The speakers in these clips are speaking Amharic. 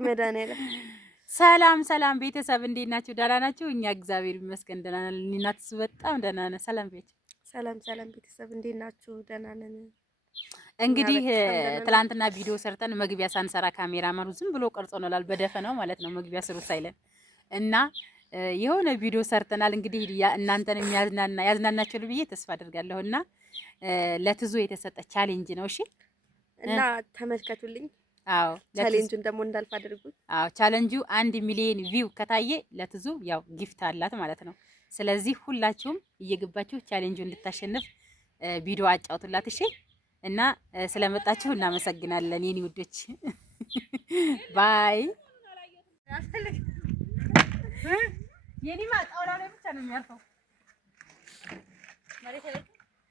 መድኃኒዓለም ሰላም ቤተሰብ እንዴት ናችሁ? ደህና ናችሁ? እኛ እግዚአብሔር ይመስገን ደህና ነን። እናትስ በጣም ደህና ነን። ሰላም ቤተሰብ እንዴት ናችሁ? ደህና ነን። እንግዲህ ትላንትና ቪዲዮ ሰርተን መግቢያ ሳንሰራ ካሜራማኑ ዝም ብሎ ቀርጾናል፣ በደፈናው ማለት ነው። መግቢያ ስሩ ሳይለን እና የሆነ ቪዲዮ ሰርተናል። እንግዲህ እናንተን ያዝናናችሁ ብዬ ተስፋ አደርጋለሁና ለትዙ የተሰጠ ቻሌንጅ ነው። እሺ እና ተመልከቱልኝ። አዎ ቻሌንጁን ደግሞ እንዳልፍ አድርጉት። አዎ ቻሌንጁ 1 ሚሊዮን ቪው ከታየ ለትዙ ያው ጊፍት አላት ማለት ነው። ስለዚህ ሁላችሁም እየገባችሁ ቻሌንጁ እንድታሸንፍ ቪዲዮ አጫውቱላት። እሺ እና ስለመጣችሁ እናመሰግናለን የኔ ውዶች። ባይ። የኔማ ጣውላ ላይ ብቻ ነው የሚያርፈው።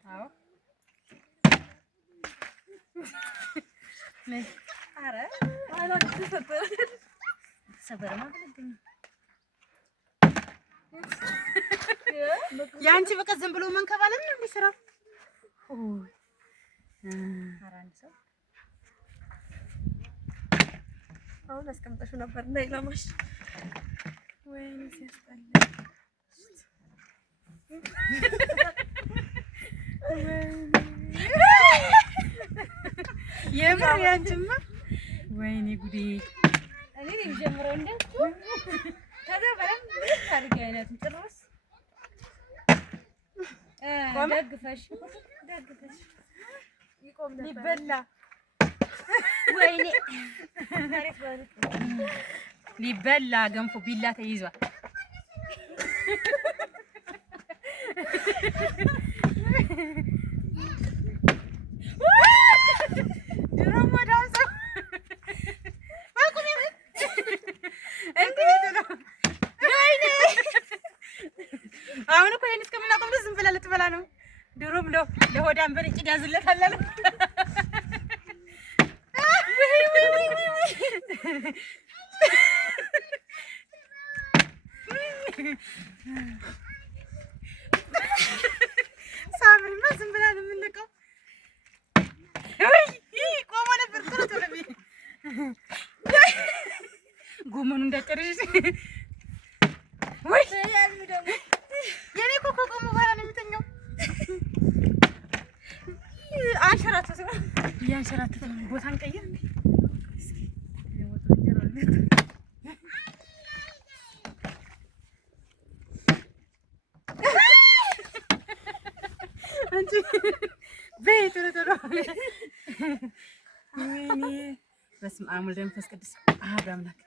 አዎ አረ ያንቺ በቃ ዝም ብሎ መንከባለን ነው የሚሰራው። አሁን አስቀምጠሽው ነበር እንዳይላማሽ። ወይኔ ሲያስጠላ። የምር ያንቺማ ወይኔ ጉዴ። እኔ ነኝ ጀምረው እንደሱ ከዛ በረም ታርጋ አይነት ጥሩስ ደግፈሽ ይቆም ነበር ሊበላ። ወይኔ ሊበላ ገንፎ ቢላ ተይዟል። አሁን እኮ ይሄን እስከምናቆም ዝም ብላ ልትበላ ነው። ድሮም ለሆዳም በልጭ ያዝለታል አለ። ሳምሪማ ዝም ብላ ነው የምንለቀው። ቆሞ ነበር ቶሎ ጎመኑ እንዳጨርሽ። ወይ የኔ እኮ ከቆሙ በኋላ ነው የሚተኛው። አንሸራተተ ያንሸራተተ ቦታን ቀይር። አንቺ ቤት ተረተሮ ወይኔ በስመ አብ ወወልድ ወመንፈስ ቅዱስ አሐዱ አምላክ።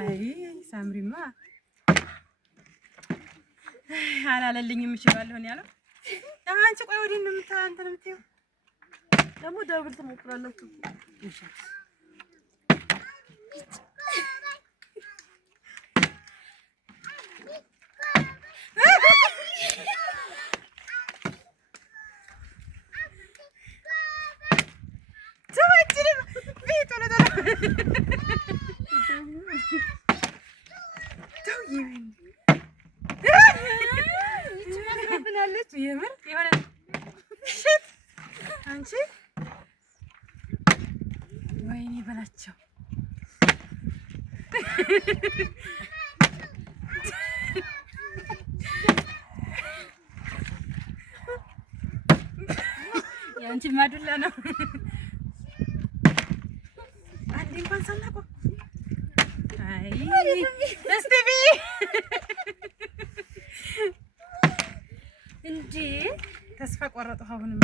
አይ ሳምሪማ አላለልኝም። እችላለሁ ነው ያለው። አንቺ ቆይ ወዲህ ነው አንተ ነው የምትይው። ደግሞ ደብል ትሞክራላችሁ። የምር የሆነ አንቺ ወይኔ በላቸው። ያንቺ ማዱላ ነው። አንዴ እንኳን ሳናውቀው አይ እስቲቪ እንዴ ተስፋ ቆረጠው። አሁንም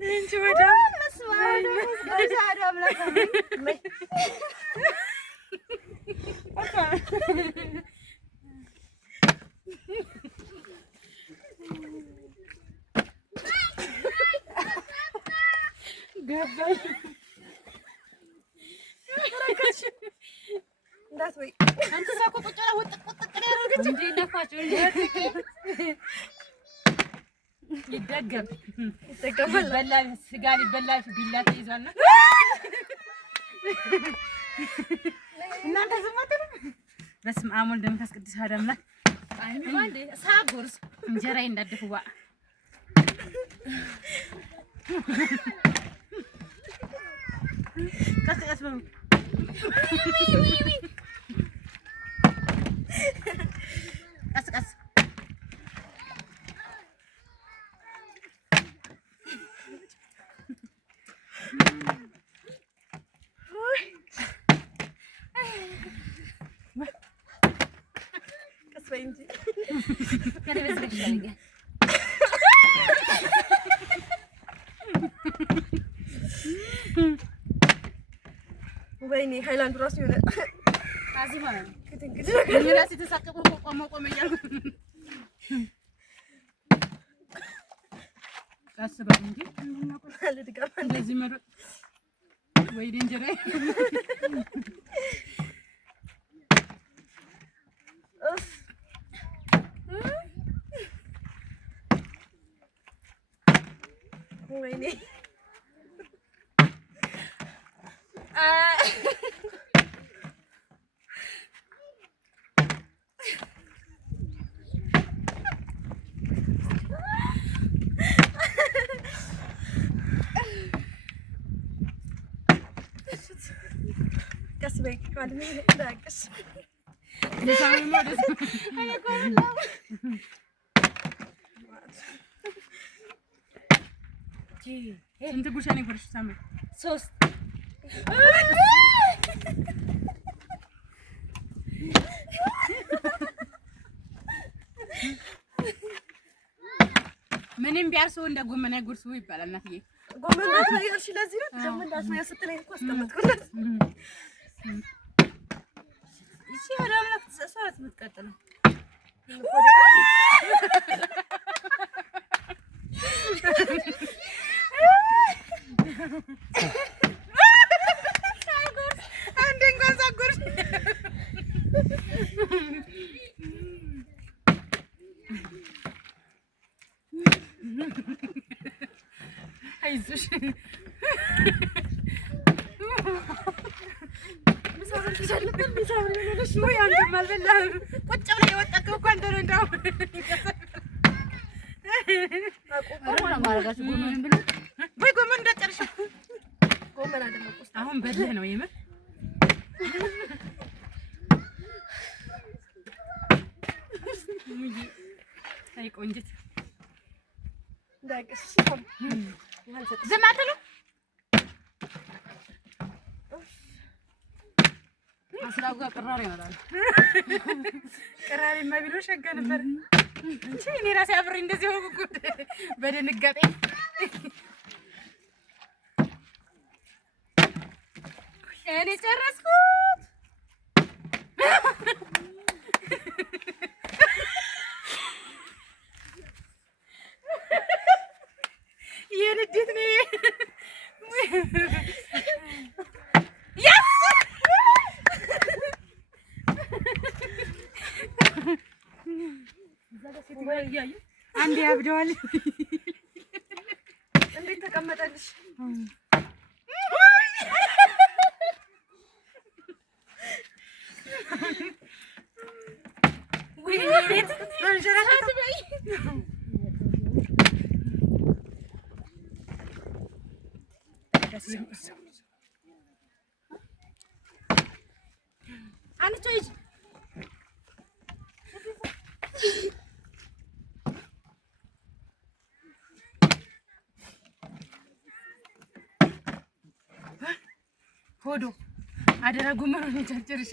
እንጂ ወዳ ገባኝ እንዳት ወይ አንተ ሳቆ ቁጭ ብላ ወጥቅ ያደረገች እንዴ ነፋቸው እንዴ ይደገም ይበላል። ስጋ ሊበላል ቢላ ተይዟልና እናንተ ዝም አትሉ። በስመ አብ ወወልድ ወመንፈስ ቅዱስ አሐዱ አምላክ። አይኑ አንዴ ሳጎርስ እንጀራዬ እንዳደፍዋ ቀስ ቀስ በሉ ቀስ ቀስ ቀስ በይ እንጂ ከለበስሽ ያለኝ ወይኔ ሃይላንዱ ራሱ ይሆነ አዚማ ነው ክትንክት ራስ የተሳቀቁ ቆመ እያልኩ ቀስ በሉ እንጂ ለድጋፍ እንደዚህ መሮጥ ወይ እንጀራዬ ወይኔ ቀስ በይ ማለት ነው እንዳያቅሽ እንት ጉርሻ ነው ጉርሽ ሳመ 3 ምንም ቢያርሰው እንደ ጎመና ጉርሱ ይባላል። እናትዬ ጎመን ማታየሽ ለዚህ ነው ደግሞ እንዳስማ ያስተለኝ እኮ አስቀመጥኩለት። እሺ አዳምና ተሰራት የምትቀጥለው አይዞሽ ወይ አንተም አልበላህም። ቁጭ ብለህ የወጣከው እኮ አንተ ነህ። እንደው ወይ ጎመን እንዳጨርሽ ጎመን አይደለም አሁን በልህ ነው የምር አይ ቆንጅት እንዳያቅሽ ዝም አትሉ። አስራው ጋር ቅራሪ ይመጣል። ቅራሪ ማቢሎ ሸጋ ነበር እንጂ እኔ ራሴ አብሬ እንደዚህ ሆንኩ በድንጋጤ። እኔ ጨረስኩት። የንዴት ነው አንዴ ያብደዋል። እንዴት ተቀመጠልሽ? ወይ ቤት አንጀራሽት በይ አንቺ እጅ ሆዶ አደራ ጎመሩን ጨርጭርሽ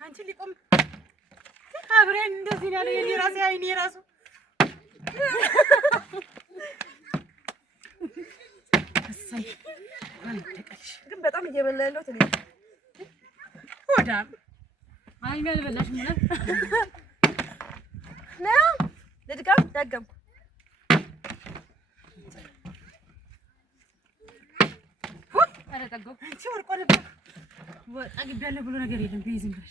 አንቺ ሊቆም እንደዚህ ያለው የኔ ራሴ አይኔ ራሱ እሰይ ግን በጣም እየበላ ያለው ትንሽ ወዳም አይኔ አልበላሽም ማለት ነው። ልድጋም ደገምኩ። አረ ጠገብ አንቺ ወርቆ ነበር ወጣ ግቢ ያለ ብሎ ነገር የለም። ዝም ብለሽ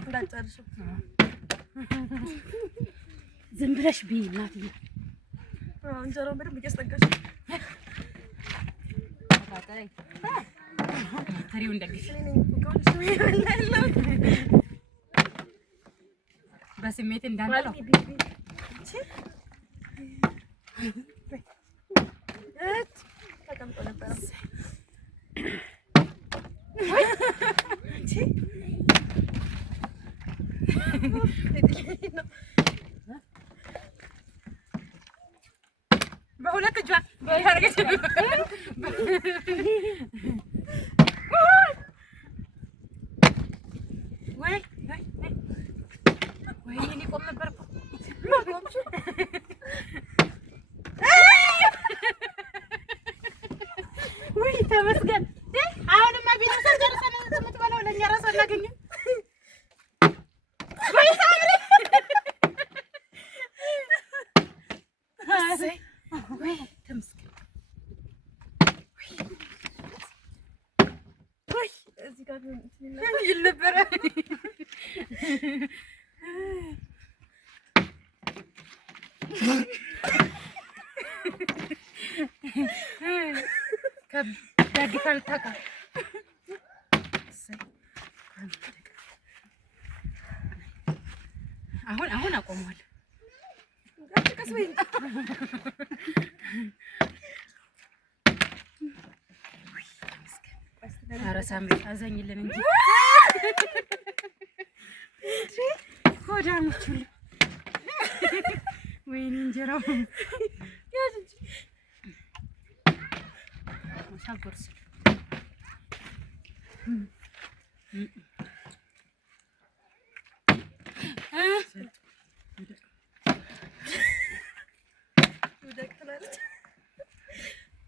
እንዳጨርሽው ዝም ብለሽ ቢ እናትዬ። እንጀራውን በደንብ እያስጠጋሽ ታጣይ ተሪው እንደግሽ በስሜት እንዳንተው ተቀምጦ ነበር። በሁለት እጇ በያርገሽ ወይ እኔ ቆም ነበር እኮ ወይ ተመስገን። አሁንማ ቤተሰብ ጨርሰን የምትበላው ለእኛ ራሱ አናገኝም። ወይ ሳምሪ ወይ ተመስገን። ወይ እዚህ ጋር ይል ነበረ ደግፈል ታውቃ አሁን አቆመዋል። ኧረ ሳምሪ አዘኝልን እንጂ ሆዳሞች ሁሉ ወይኔ እንጀራው ያዝ እንጂ ሻጎርስ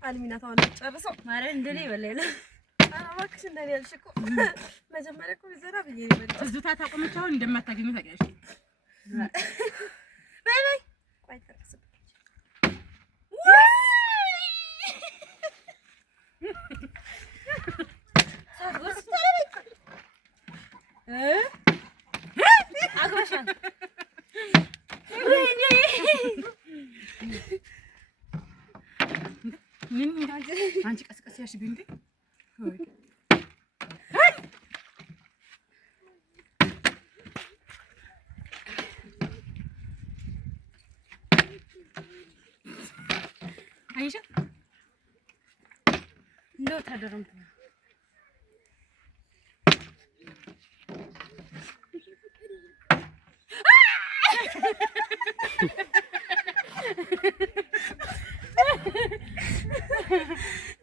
አልሚናት አሁን ጨርሰው ማረን እንደኔ ይበላል። ኧረ እባክሽ እንደኔ ያልሽ እኮ መጀመሪያ እኮ ቢዘራ ብዬሽ ነው የበላሁት። ትዝታ ታቆመች። አሁን እንደማታገኙ ታውቂያለሽ። በይ በይ ቆይ ተረስብ አንቺ ቀስቀስ ያልሽ ቢንዴ አይሻ እንደው ታደረምኩ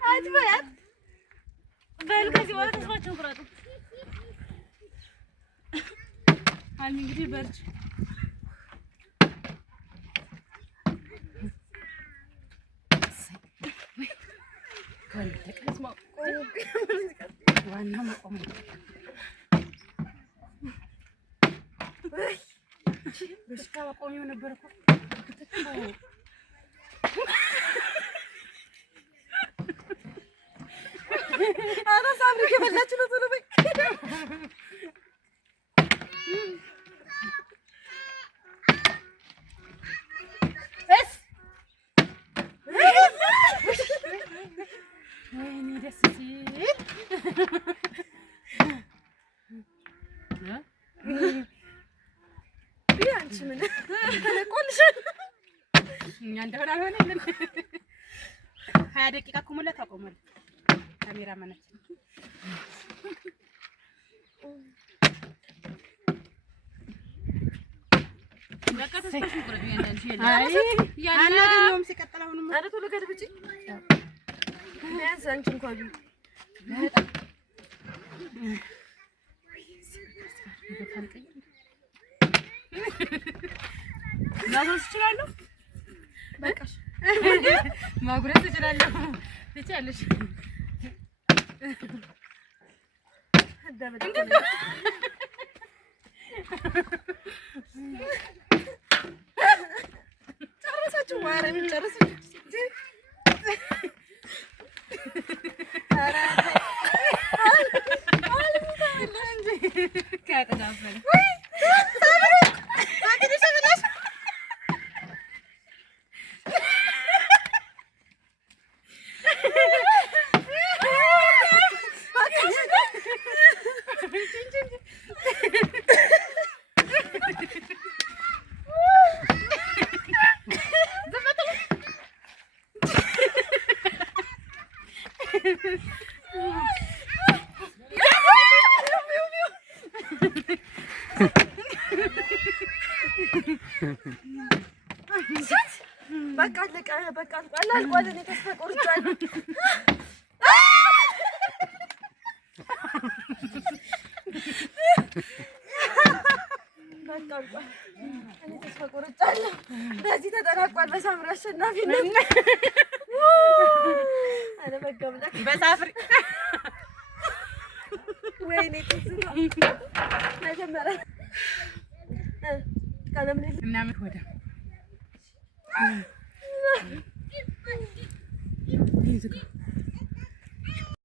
አትበያት በል ከዚህ በኋላ ተስፋቸውን ቁረጡ። አልሚ እንግዲህ በርቺ። ዋናው መቆም ነው። በሽታ መቆሚው ነበር እኮ ኧረ ሳምሪ ከበላች ነው ቶሎ በይ። ወይኔ ደስ ሲል አንቺ ምን ቆልሻል? እኛ እንደሆነ አልሆነልን። 20 ደቂቃ እኮ ሞላ ታቆማለህ። ካሜራ ማነች አናገኘውም። ሲቀጥል አሁንም ኧረ ቶሎ ገልብጪ። ቢያንስ አንቺ እንኳን ማዞር እችላለሁ። በቃሽ ማጉረስ እችላለሁ። ትችያለሽ። ጨረሳችሁ? ማርያም ጨረሱ። በቃ አለቀ። በቃ አልቋል። እኔ ተስፋ ቆርጫለሁ። በቃ አልቋል። እኔ ተስፋ ቆርጫለሁ። በዚህ ተጠናቋል። በሳምሪ አሸናፊነት በሳፍሪ ወይኔ ትዝታ መጀመሪያ ቀለም እናምን ወደ ይዝጋ